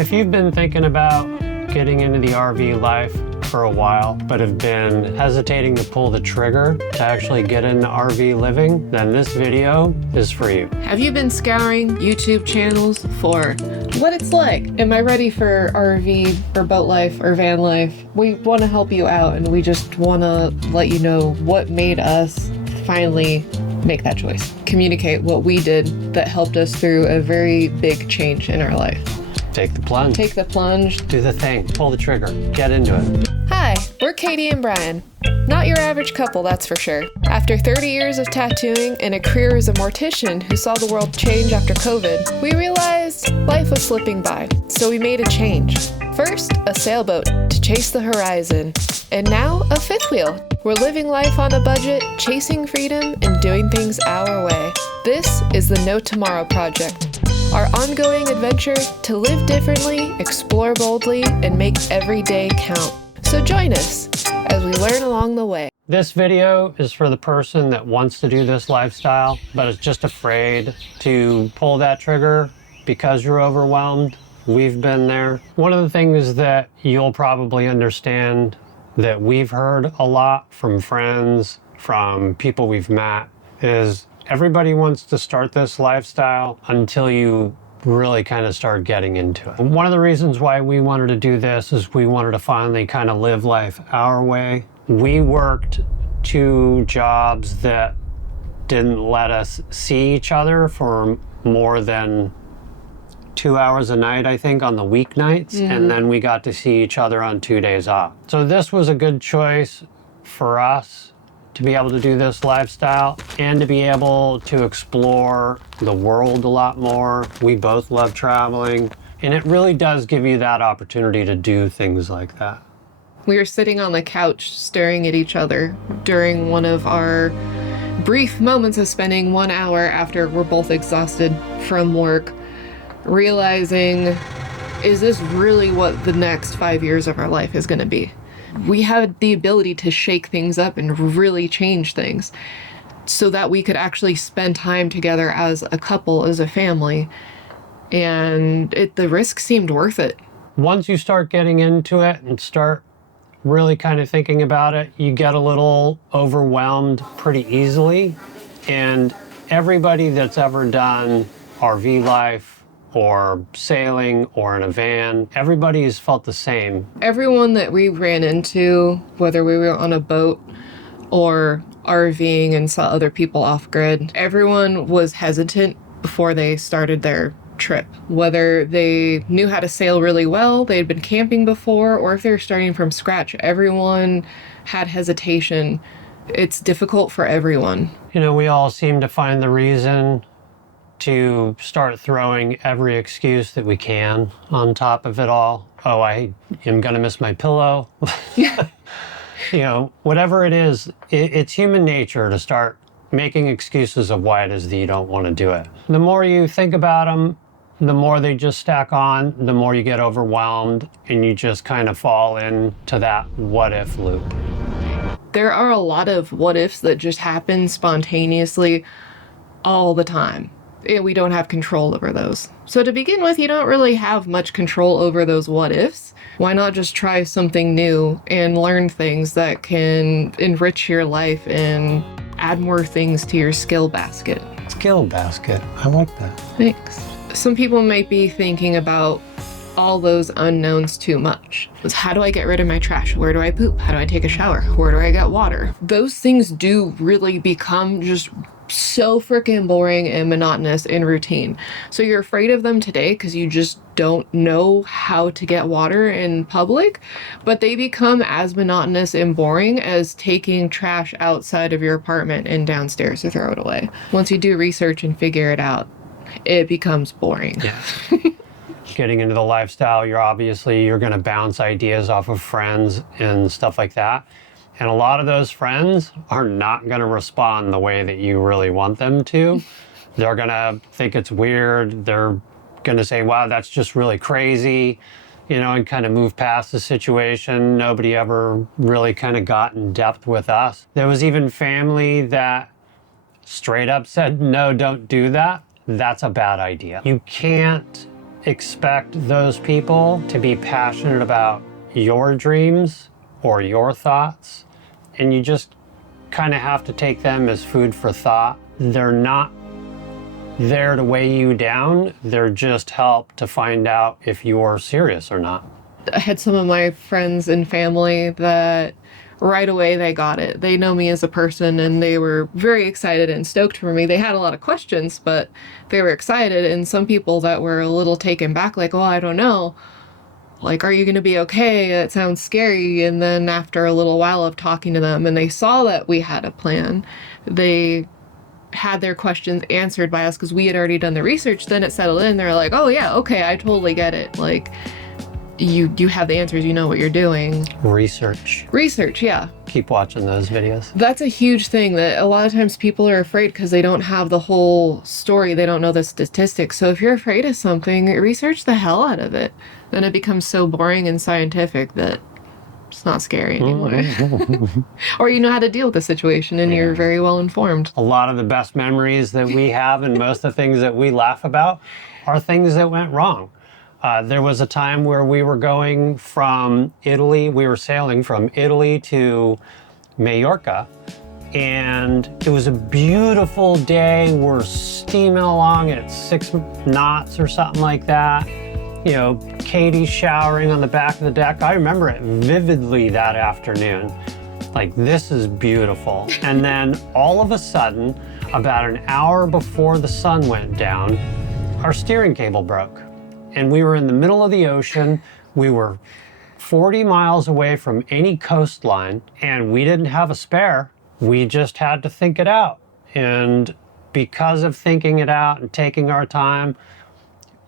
If you've been thinking about getting into the RV life for a while, but have been hesitating to pull the trigger to actually get into RV living, then this video is for you. Have you been scouring YouTube channels for what it's like? Am I ready for RV or boat life or van life? We want to help you out, and we just want to let you know what made us finally make that choice. Communicate what we did that helped us through a very big change in our life. Take the plunge. Take the plunge. Do the thing. Pull the trigger. Get into it. Hi, we're Katie and Brian. Not your average couple, that's for sure. After 30 years of tattooing and a career as a mortician who saw the world change after COVID, we realized life was slipping by, so we made a change. First, a sailboat to chase the horizon, and now a fifth wheel. We're living life on a budget, chasing freedom, and doing things our way. This is the No Tomorrow Project, our ongoing adventure to live differently, explore boldly, and make every day count. So join us as we learn along the way. This video is for the person that wants to do this lifestyle, but is just afraid to pull that trigger because you're overwhelmed. We've been there. One of the things that you'll probably understand that we've heard a lot from friends, from people we've met, is everybody wants to start this lifestyle until you really kind of start getting into it. One of the reasons why we wanted to do this is we wanted to finally kind of live life our way. We worked 2 jobs that didn't let us see each other for more than 2 hours a night, I think, on the weeknights, and then we got to see each other on 2 days off. So this was a good choice for us to be able to do this lifestyle and to be able to explore the world a lot more. We both love traveling, and it really does give you that opportunity to do things like that. We were sitting on the couch staring at each other during one of our brief moments of spending 1 hour after we're both exhausted from work, realizing, is this really what the next 5 years of our life is going to be? We had the ability to shake things up and really change things so that we could actually spend time together as a couple, as a family, and the risk seemed worth it. Once you start getting into it and start really kind of thinking about it, you get a little overwhelmed pretty easily, and everybody that's ever done RV life or sailing or in a van, everybody has felt the same. Everyone that we ran into, whether we were on a boat or RVing and saw other people off grid, everyone was hesitant before they started their trip. Whether they knew how to sail really well, they'd been camping before, or if they were starting from scratch, everyone had hesitation. It's difficult for everyone. You know, we all seem to find the reason to start throwing every excuse that we can on top of it all. Oh, I am gonna miss my pillow. You know, whatever it is, it's human nature to start making excuses of why it is that you don't want to do it. The more you think about them, the more they just stack on, the more you get overwhelmed, and you just kind of fall into that what if loop. There are a lot of what ifs that just happen spontaneously all the time. And we don't have control over those. So to begin with, you don't really have much control over those what ifs. Why not just try something new and learn things that can enrich your life and add more things to your skill basket? Skill basket, I like that. Thanks. Some people might be thinking about all those unknowns too much. How do I get rid of my trash? Where do I poop? How do I take a shower? Where do I get water? Those things do really become just so freaking boring and monotonous and routine. So you're afraid of them today because you just don't know how to get water in public, but they become as monotonous and boring as taking trash outside of your apartment and downstairs to throw it away. Once you do research and figure it out, it becomes boring. Yeah. Getting into the lifestyle, you're going to bounce ideas off of friends and stuff like that. And a lot of those friends are not going to respond the way that you really want them to. They're going to think it's weird. They're going to say, wow, that's just really crazy, you know, and kind of move past the situation. Nobody ever really kind of got in depth with us. There was even family that straight up said, no, don't do that. That's a bad idea. You can't expect those people to be passionate about your dreams or your thoughts, and you just kind of have to take them as food for thought. They're not there to weigh you down. They're just help to find out if you're serious or not. I had some of my friends and family that right away they got it. They know me as a person and they were very excited and stoked for me. They had a lot of questions, but they were excited. And some people that were a little taken back, like, oh, I don't know. Like, are you going to be okay? It sounds scary. And then after a little while of talking to them and they saw that we had a plan, they had their questions answered by us because we had already done the research. Then it settled in. They're like, oh yeah, okay, I totally get it. Like, you have the answers, you know what you're doing. Research, yeah. Keep watching those videos. That's a huge thing that a lot of times people are afraid because they don't have the whole story. They don't know the statistics. So if you're afraid of something, research the hell out of it. Then it becomes so boring and scientific that it's not scary anymore. Or you know how to deal with the situation and you're very well informed. A lot of the best memories that we have and most of the things that we laugh about are things that went wrong. There was a time where we were going from Italy, we were sailing from Italy to Majorca, and it was a beautiful day. We're steaming along at 6 knots or something like that. You know, Katie's showering on the back of the deck. I remember it vividly that afternoon. Like, this is beautiful. And then all of a sudden, about an hour before the sun went down, our steering cable broke. And we were in the middle of the ocean. We were 40 miles away from any coastline, and we didn't have a spare. We just had to think it out. And because of thinking it out and taking our time,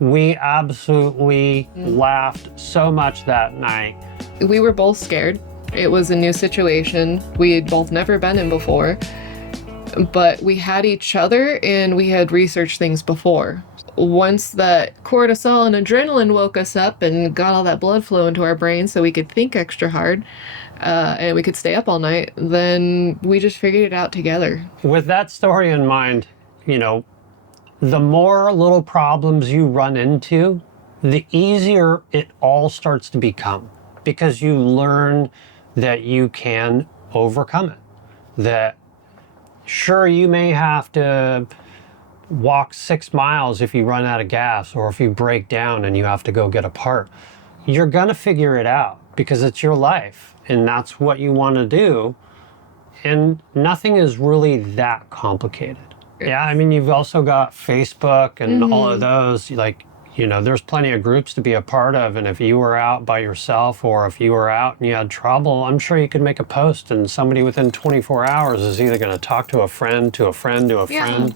we absolutely laughed so much that night. We were both scared. It was a new situation. We had both never been in before, but we had each other and we had researched things before. Once that cortisol and adrenaline woke us up and got all that blood flow into our brain so we could think extra hard and we could stay up all night, then we just figured it out together. With that story in mind, you know, the more little problems you run into, the easier it all starts to become, because you learn that you can overcome it. That sure, you may have to walk 6 miles if you run out of gas or if you break down and you have to go get a part. You're gonna figure it out because it's your life and that's what you want to do. And nothing is really that complicated. Yeah, I mean, you've also got Facebook and all of those, like, you know, there's plenty of groups to be a part of. And if you were out by yourself or if you were out and you had trouble, I'm sure you could make a post and somebody within 24 hours is either going to talk to a friend, to a friend, to a friend,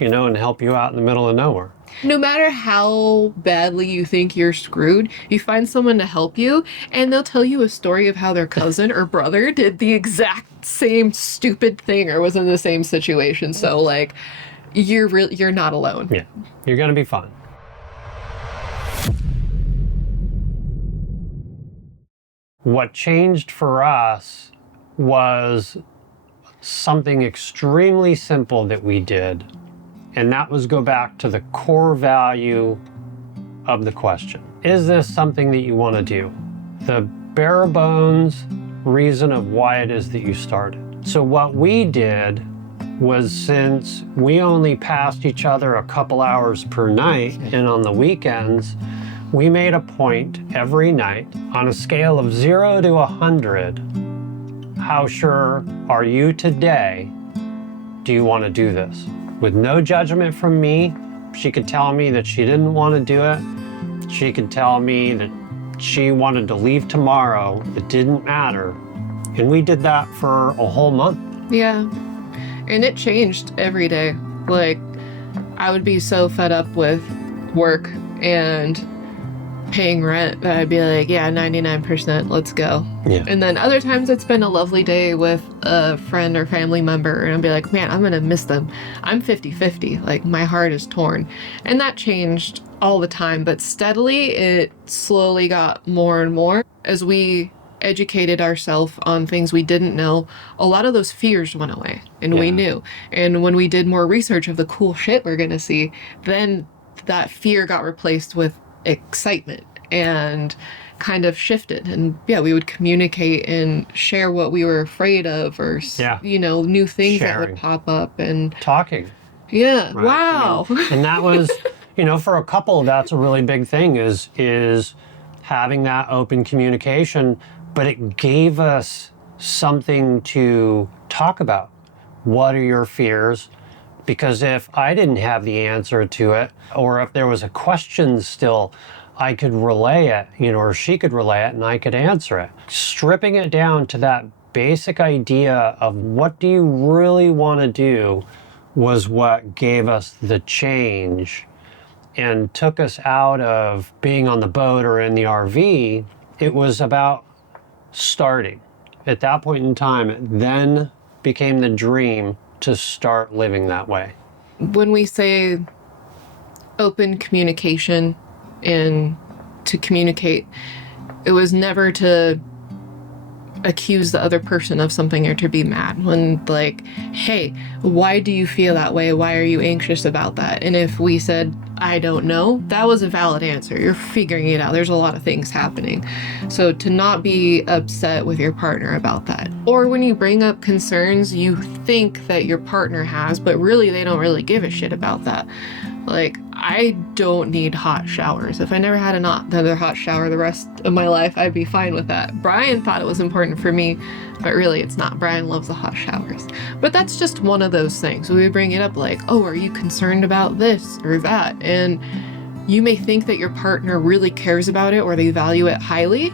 you know, and help you out in the middle of nowhere. No matter how badly you think you're screwed, you find someone to help you and they'll tell you a story of how their cousin or brother did the exact same stupid thing or was in the same situation. So like, you're not alone. Yeah, you're going to be fine. What changed for us was something extremely simple that we did, and that was go back to the core value of the question. Is this something that you want to do? The bare bones reason of why it is that you started. So what we did was, since we only passed each other a couple hours per night and on the weekends, we made a point every night on a scale of 0 to 100. How sure are you today? Do you want to do this? With no judgment from me. She could tell me that she didn't want to do it. She could tell me that she wanted to leave tomorrow. It didn't matter. And we did that for a whole month. Yeah. And it changed every day. Like, I would be so fed up with work and paying rent that I'd be like, yeah, 99%, let's go. Yeah. And then other times it's been a lovely day with a friend or family member and I'd be like, man, I'm gonna miss them. I'm 50-50, like my heart is torn. And that changed all the time, but steadily it slowly got more and more. As we educated ourselves on things we didn't know, a lot of those fears went away and we knew. And when we did more research of the cool shit we're gonna see, then that fear got replaced with excitement and kind of shifted. And yeah, we would communicate and share what we were afraid of, or new things that Sharing. would pop up, and Talking. yeah. Right? Wow. I mean, and that was, for a couple, that's a really big thing is having that open communication, but it gave us something to talk about. What are your fears? Because if I didn't have the answer to it, or if there was a question still, I could relay it, or she could relay it and I could answer it. Stripping it down to that basic idea of what do you really want to do was what gave us the change and took us out of being on the boat or in the RV. It was about starting. At that point in time, it then became the dream to start living that way. When we say open communication and to communicate, it was never to accuse the other person of something or to be mad. When like, hey, why do you feel that way? Why are you anxious about that? And if we said, I don't know, that was a valid answer. You're figuring it out. There's a lot of things happening. So to not be upset with your partner about that. Or when you bring up concerns you think that your partner has, but really they don't really give a shit about that. Like, I don't need hot showers. If I never had another hot shower the rest of my life, I'd be fine with that. Brian thought it was important for me, but really it's not. Brian loves the hot showers. But that's just one of those things. We bring it up like, oh, are you concerned about this or that? And you may think that your partner really cares about it or they value it highly,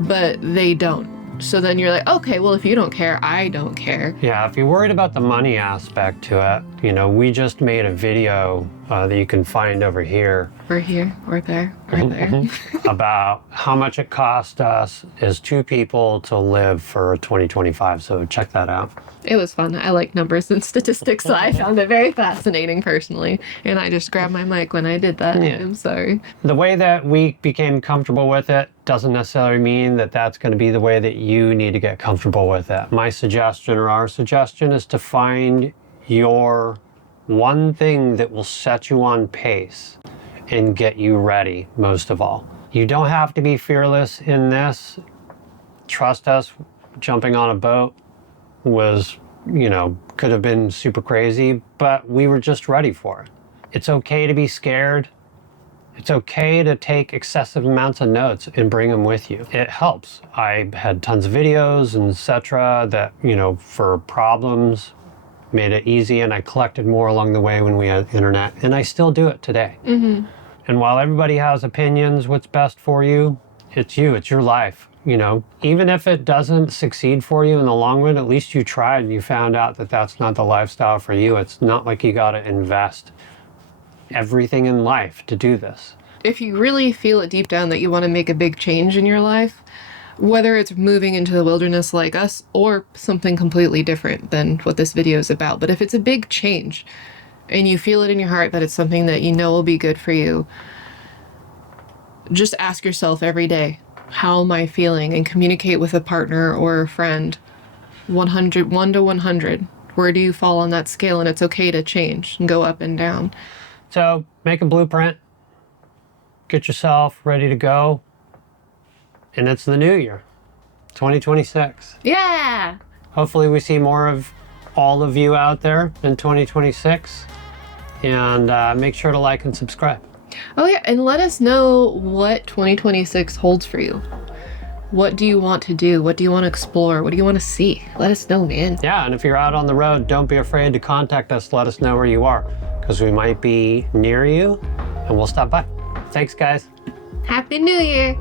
but they don't. So then you're like, okay, well, if you don't care, I don't care. Yeah, if you're worried about the money aspect to it, we just made a video that you can find over here. Or here, or there, or there. About how much it cost us as two people to live for 2025. So check that out. It was fun. I like numbers and statistics, so I found it very fascinating personally. And I just grabbed my mic when I did that. Yeah. I'm sorry. The way that we became comfortable with it doesn't necessarily mean that that's going to be the way that you need to get comfortable with it. My suggestion, or our suggestion, is to find your one thing that will set you on pace and get you ready, most of all. You don't have to be fearless in this. Trust us, jumping on a boat was, could have been super crazy, but we were just ready for it. It's okay to be scared. It's okay to take excessive amounts of notes and bring them with you. It helps. I had tons of videos and etc. that, for problems, made it easy, and I collected more along the way when we had internet, and I still do it today. Mm-hmm. And while everybody has opinions, what's best for you, it's your life. Even if it doesn't succeed for you in the long run, at least you tried and you found out that that's not the lifestyle for you. It's not like you got to invest everything in life to do this. If you really feel it deep down that you want to make a big change in your life, whether it's moving into the wilderness like us or something completely different than what this video is about, but if it's a big change and you feel it in your heart that it's something that will be good for you, just ask yourself every day, how am I feeling? And communicate with a partner or a friend. 1 to 100. Where do you fall on that scale? And it's okay to change and go up and down. So make a blueprint, get yourself ready to go. And it's the new year, 2026. Yeah. Hopefully we see more of all of you out there in 2026. And make sure to like and subscribe. Oh yeah, and let us know what 2026 holds for you. What do you want to do? What do you want to explore? What do you want to see? Let us know, man. Yeah, and if you're out on the road, don't be afraid to contact us. Let us know where you are, because we might be near you and we'll stop by. Thanks, guys. Happy New Year.